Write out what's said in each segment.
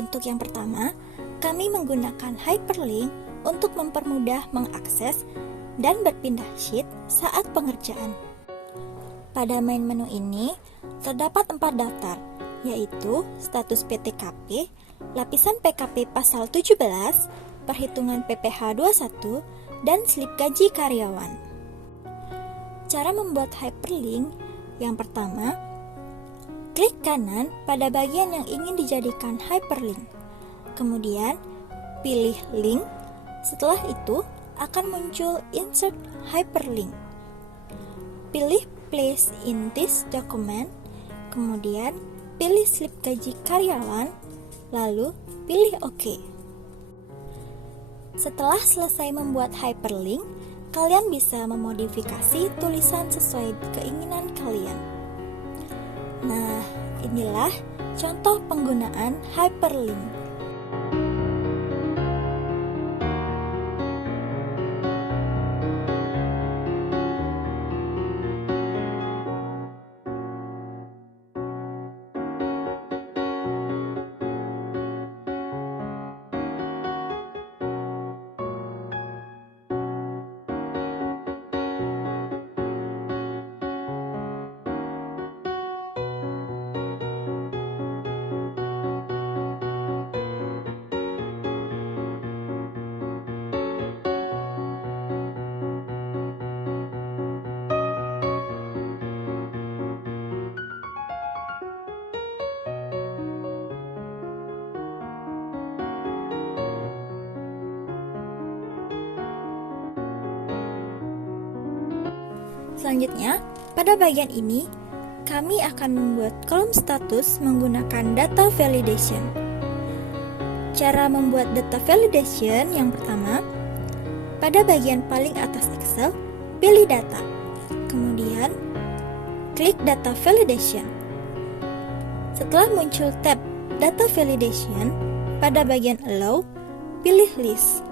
Untuk yang pertama, kami menggunakan hyperlink untuk mempermudah mengakses dan berpindah sheet saat pengerjaan. Pada main menu ini, terdapat 4 daftar, yaitu status PTKP, lapisan PKP pasal 17, perhitungan PPh 21, dan slip gaji karyawan. Cara membuat hyperlink, yang pertama, klik kanan pada bagian yang ingin dijadikan hyperlink. Kemudian, pilih link. Setelah itu, akan muncul insert hyperlink. Pilih place in this document. Kemudian, pilih slip gaji karyawan. Lalu, pilih OK. Setelah selesai membuat hyperlink, kalian bisa memodifikasi tulisan sesuai keinginan kalian. Nah, inilah contoh penggunaan hyperlink. Selanjutnya, pada bagian ini, kami akan membuat kolom status menggunakan data validation. Cara membuat data validation yang pertama, pada bagian paling atas Excel, pilih data. Kemudian, klik data validation. Setelah muncul tab data validation, pada bagian allow, pilih list.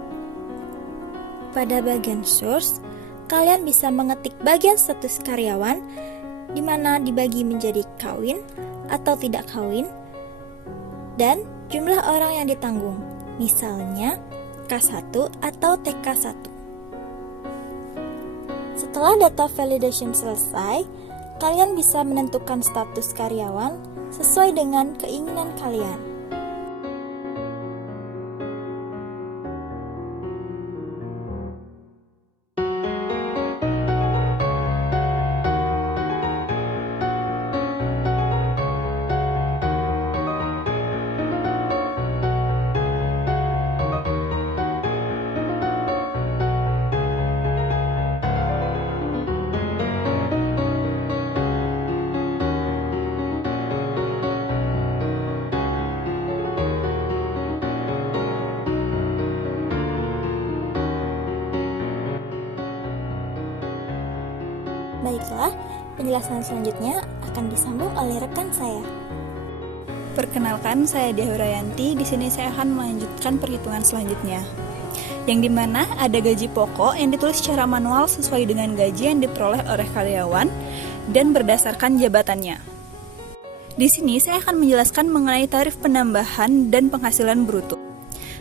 Pada bagian source, kalian bisa mengetik bagian status karyawan di mana dibagi menjadi kawin atau tidak kawin dan jumlah orang yang ditanggung, misalnya K1 atau TK1. Setelah data validation selesai, kalian bisa menentukan status karyawan sesuai dengan keinginan kalian. Baiklah, penjelasan selanjutnya akan disambung oleh rekan saya. Perkenalkan, saya Dia Hurayanti. Di sini saya akan melanjutkan perhitungan selanjutnya, yang dimana ada gaji pokok yang ditulis secara manual sesuai dengan gaji yang diperoleh oleh karyawan dan berdasarkan jabatannya. Di sini saya akan menjelaskan mengenai tarif penambahan dan penghasilan bruto.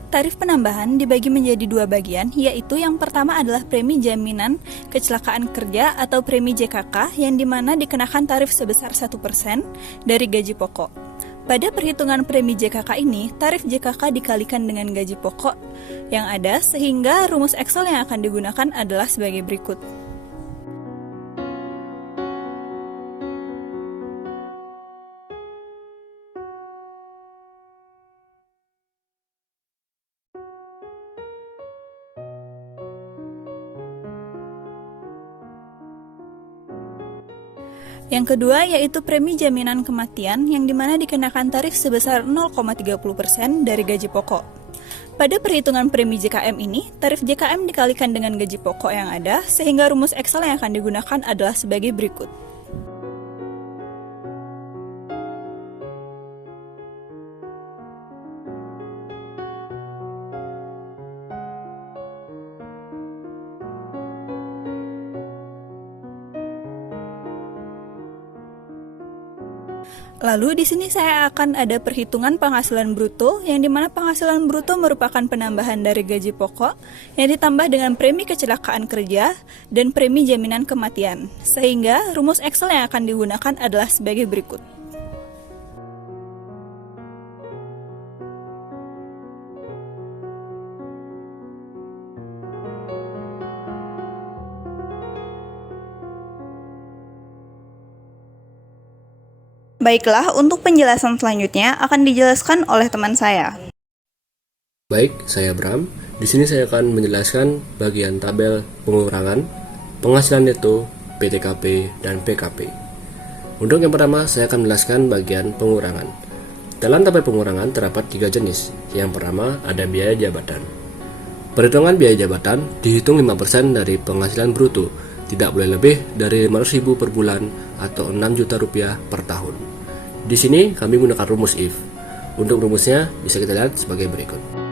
Tarif penambahan dibagi menjadi 2 bagian, yaitu yang pertama adalah premi jaminan kecelakaan kerja atau premi JKK, yang dimana dikenakan tarif sebesar 1% dari gaji pokok. Pada perhitungan premi JKK ini, tarif JKK dikalikan dengan gaji pokok yang ada, sehingga rumus Excel yang akan digunakan adalah sebagai berikut. Yang kedua yaitu premi jaminan kematian, yang dimana dikenakan tarif sebesar 0,30% dari gaji pokok. Pada perhitungan premi JKM ini, tarif JKM dikalikan dengan gaji pokok yang ada, sehingga rumus Excel yang akan digunakan adalah sebagai berikut. Lalu di sini saya akan ada perhitungan penghasilan bruto, yang dimana penghasilan bruto merupakan penambahan dari gaji pokok yang ditambah dengan premi kecelakaan kerja dan premi jaminan kematian. Sehingga rumus Excel yang akan digunakan adalah sebagai berikut. Baiklah, untuk penjelasan selanjutnya akan dijelaskan oleh teman saya. Baik, saya Bram. Di sini saya akan menjelaskan bagian tabel pengurangan, penghasilan neto, PTKP, dan PKP. Untuk yang pertama, saya akan menjelaskan bagian pengurangan. Dalam tabel pengurangan terdapat 3 jenis. Yang pertama ada biaya jabatan. Perhitungan biaya jabatan dihitung 5% dari penghasilan bruto, tidak boleh lebih dari 500.000 per bulan atau 6 juta rupiah per tahun. Di sini kami menggunakan rumus if. Untuk rumusnya bisa kita lihat sebagai berikut.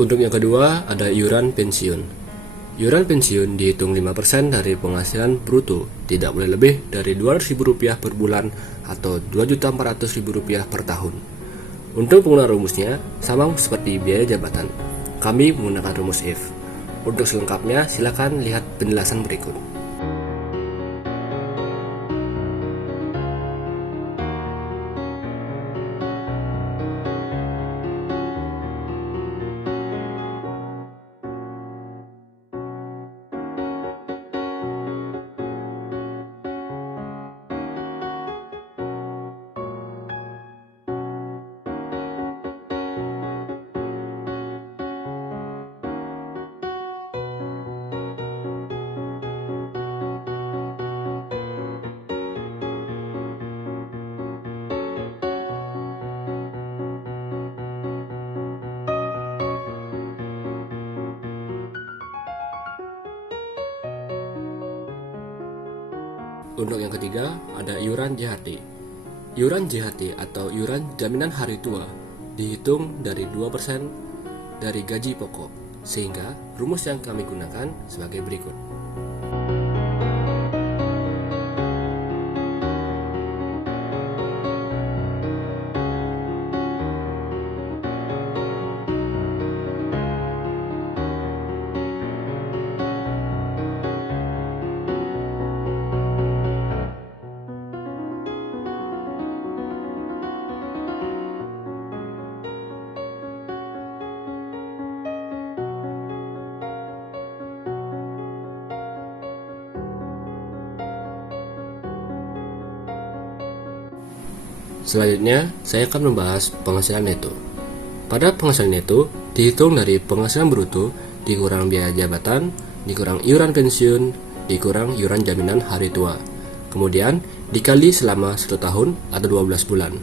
Untuk yang kedua ada iuran pensiun. Iuran pensiun dihitung 5% dari penghasilan bruto, tidak boleh lebih dari Rp200.000 per bulan atau Rp2.400.000 per tahun. Untuk penggunaan rumusnya sama seperti biaya jabatan. Kami menggunakan rumus if. Untuk selengkapnya silakan lihat penjelasan berikut. Untuk yang ketiga ada iuran JHT. Iuran JHT atau iuran jaminan hari tua dihitung dari 2% dari gaji pokok, sehingga rumus yang kami gunakan sebagai berikut. Selanjutnya, saya akan membahas penghasilan neto. Pada penghasilan neto, dihitung dari penghasilan bruto, dikurang biaya jabatan, dikurang iuran pensiun, dikurang iuran jaminan hari tua. Kemudian, dikali selama 1 tahun atau 12 bulan.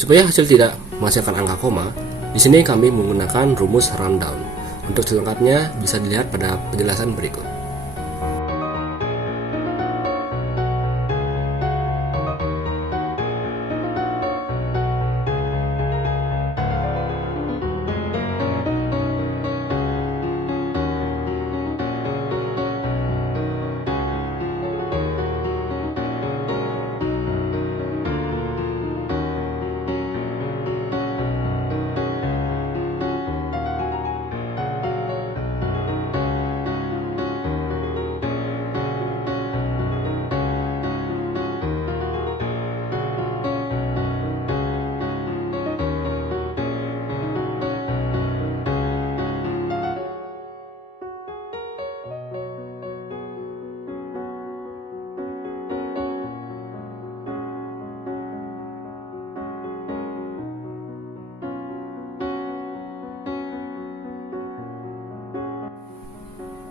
Supaya hasil tidak menghasilkan angka koma, di sini kami menggunakan rumus rundown. Untuk selengkapnya bisa dilihat pada penjelasan berikut.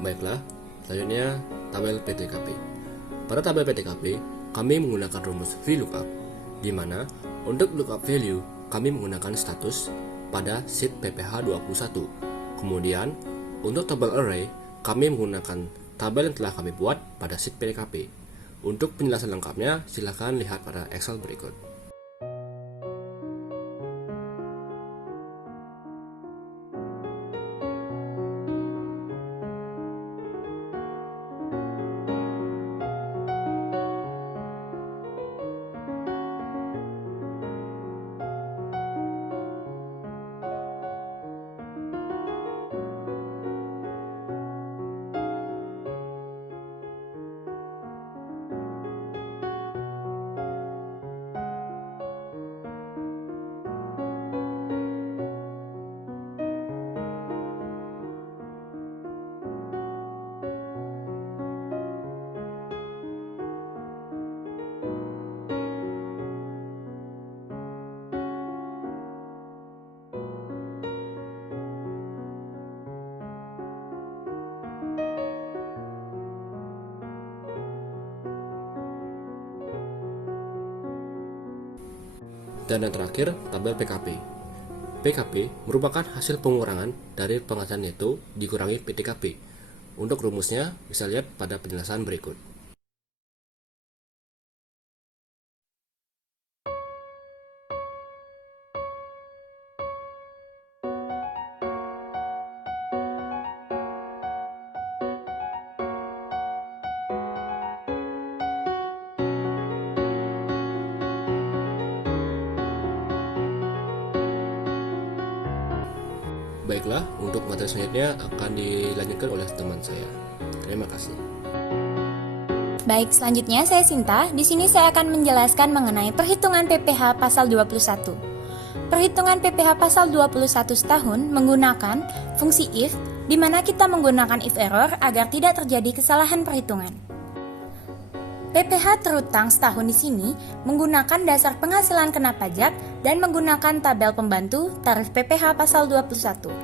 Baiklah, selanjutnya tabel PTKP. Pada tabel PTKP, kami menggunakan rumus VLOOKUP, di mana untuk lookup value kami menggunakan status pada sheet PPH 21. Kemudian, untuk tabel array, kami menggunakan tabel yang telah kami buat pada sheet PTKP. Untuk penjelasan lengkapnya, silakan lihat pada Excel berikut. Dan yang terakhir, tabel PKP. PKP merupakan hasil pengurangan dari penghasilan neto dikurangi PTKP. Untuk rumusnya, bisa lihat pada penjelasan berikut. Baiklah, untuk materi selanjutnya akan dilanjutkan oleh teman saya. Terima kasih. Baik, selanjutnya saya Sinta. Di sini saya akan menjelaskan mengenai perhitungan PPh pasal 21. Perhitungan PPh pasal 21 setahun menggunakan fungsi if, di mana kita menggunakan if error agar tidak terjadi kesalahan perhitungan. PPh terutang setahun di sini menggunakan dasar penghasilan kena pajak dan menggunakan tabel pembantu tarif PPh pasal 21.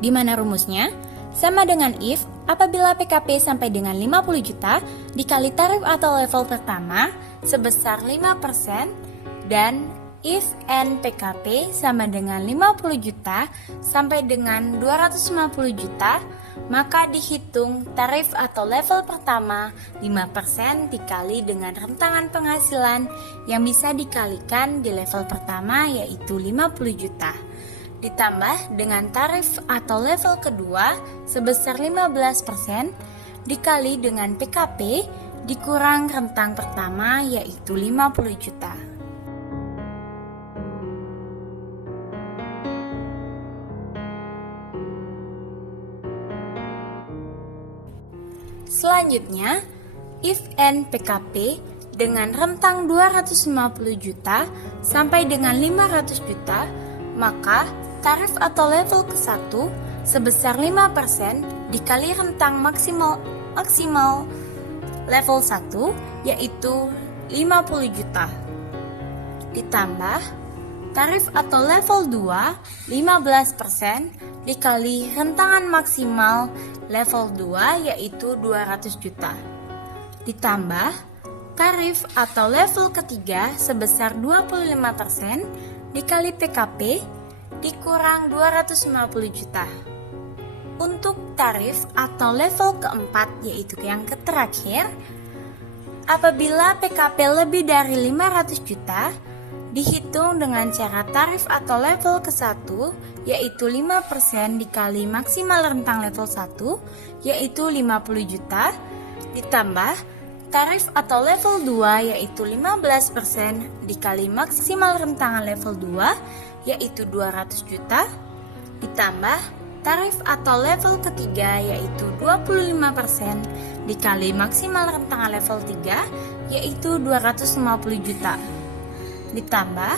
Di mana rumusnya? Sama dengan if apabila PKP sampai dengan 50 juta dikali tarif atau level pertama sebesar 5% dan if n PKP sama dengan 50 juta sampai dengan 250 juta, maka dihitung tarif atau level pertama 5% dikali dengan rentangan penghasilan yang bisa dikalikan di level pertama yaitu 50 juta. Ditambah dengan tarif atau level kedua sebesar 15% dikali dengan PKP dikurang rentang pertama yaitu 50 juta. Selanjutnya, if n PKP dengan rentang 250 juta sampai dengan 500 juta, maka tarif atau level ke-1 sebesar 5% dikali rentang maksimal level 1 yaitu 50 juta. Ditambah tarif atau level 2 15% dikali rentangan maksimal level 2 yaitu 200 juta. Ditambah tarif atau level ketiga sebesar 25% dikali PKP dikurang 250 juta. Untuk tarif atau level keempat yaitu yang terakhir, apabila PKP lebih dari 500 juta dihitung dengan cara tarif atau level ke-1 yaitu 5% dikali maksimal rentang level 1 yaitu 50 juta ditambah tarif atau level 2 yaitu 15% dikali maksimal rentangan level 2 yaitu 200 juta ditambah tarif atau level ketiga yaitu 25% dikali maksimal rentangan level 3 yaitu 250 juta ditambah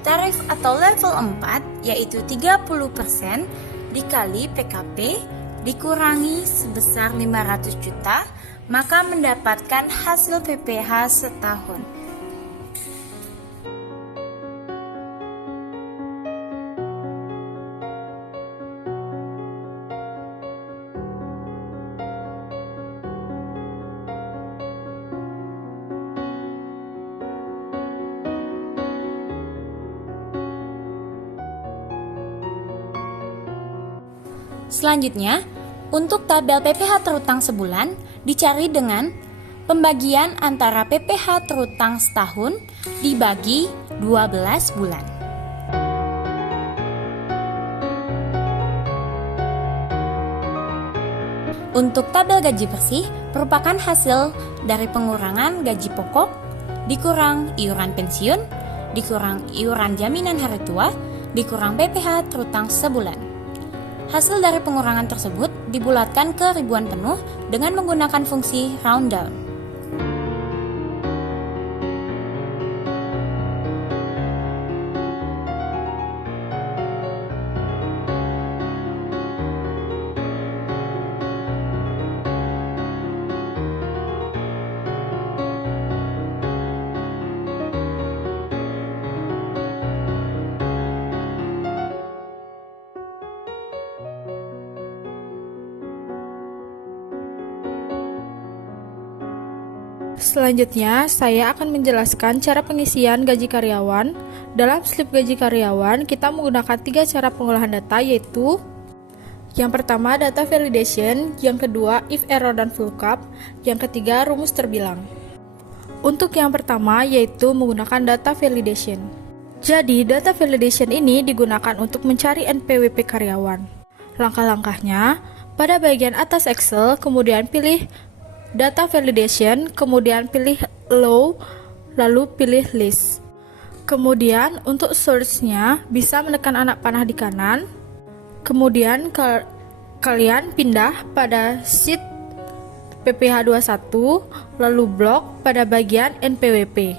tarif atau level 4 yaitu 30% dikali PKP dikurangi sebesar 500 juta maka mendapatkan hasil PPh setahun. Selanjutnya, untuk tabel PPh terutang sebulan dicari dengan pembagian antara PPh terutang setahun dibagi 12 bulan. Untuk tabel gaji bersih merupakan hasil dari pengurangan gaji pokok, dikurang iuran pensiun, dikurang iuran jaminan hari tua, dikurang PPh terutang sebulan. Hasil dari pengurangan tersebut dibulatkan ke ribuan penuh dengan menggunakan fungsi round down. Selanjutnya, saya akan menjelaskan cara pengisian gaji karyawan. Dalam slip gaji karyawan, kita menggunakan 3 cara pengolahan data, yaitu yang pertama, data validation, yang kedua, if error dan VLOOKUP, yang ketiga, rumus terbilang. Untuk yang pertama, yaitu menggunakan data validation. Jadi, data validation ini digunakan untuk mencari NPWP karyawan. Langkah-langkahnya, pada bagian atas Excel, kemudian pilih Data Validation, kemudian pilih Allow, lalu pilih List. Kemudian untuk source-nya bisa menekan anak panah di kanan. Kemudian kalian pindah pada sheet PPh 21, lalu blok pada bagian NPWP.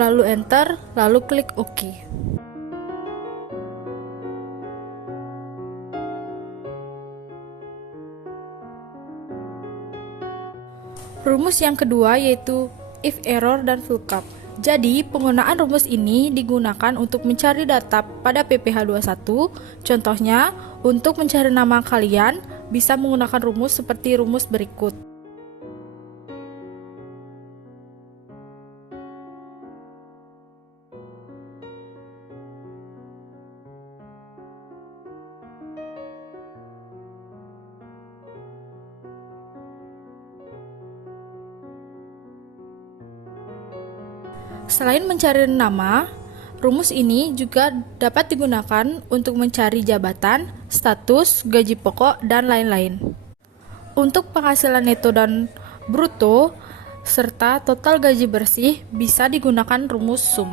Lalu enter, lalu klik OK. Rumus yang kedua yaitu if error dan VLOOKUP. Jadi, penggunaan rumus ini digunakan untuk mencari data pada PPh 21. Contohnya, untuk mencari nama kalian bisa menggunakan rumus seperti rumus berikut. Selain mencari nama, rumus ini juga dapat digunakan untuk mencari jabatan, status, gaji pokok, dan lain-lain. Untuk penghasilan neto dan bruto, serta total gaji bersih bisa digunakan rumus SUM.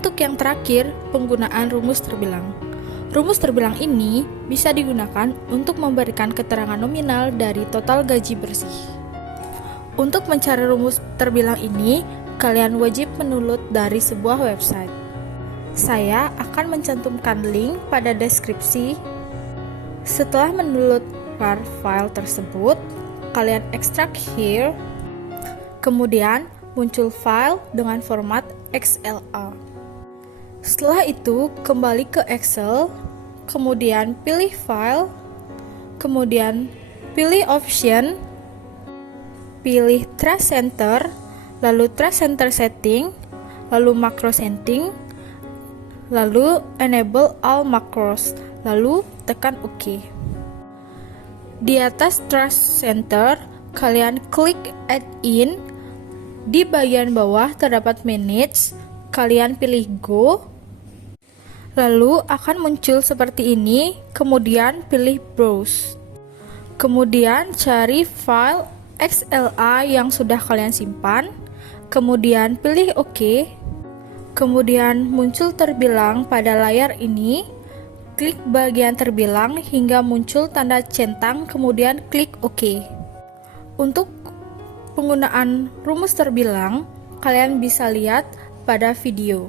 Untuk yang terakhir, penggunaan rumus terbilang. Rumus terbilang ini bisa digunakan untuk memberikan keterangan nominal dari total gaji bersih. Untuk mencari rumus terbilang ini, kalian wajib mendownload dari sebuah website. Saya akan mencantumkan link pada deskripsi. Setelah mendownload RAR file tersebut, kalian ekstrak here, kemudian muncul file dengan format XLA. Setelah itu, kembali ke Excel, kemudian pilih File, kemudian pilih Option, pilih Trace Center, lalu Trace Center Setting, lalu Macro Setting, lalu Enable All Macros, lalu tekan OK. Di atas Trace Center, kalian klik Add In. Di bagian bawah terdapat Manage, kalian pilih Go, lalu akan muncul seperti ini, kemudian pilih Browse. Kemudian cari file XLA yang sudah kalian simpan, kemudian pilih OK. Kemudian muncul terbilang pada layar ini, klik bagian terbilang hingga muncul tanda centang, kemudian klik OK. Untuk penggunaan rumus terbilang, kalian bisa lihat pada video.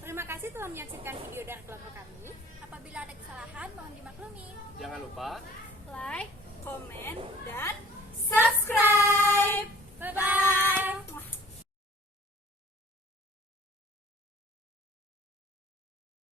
Terima kasih telah menyaksikan video dari kelompok kami. Apabila ada kesalahan, mohon dimaklumi. Jangan lupa Like, comment, dan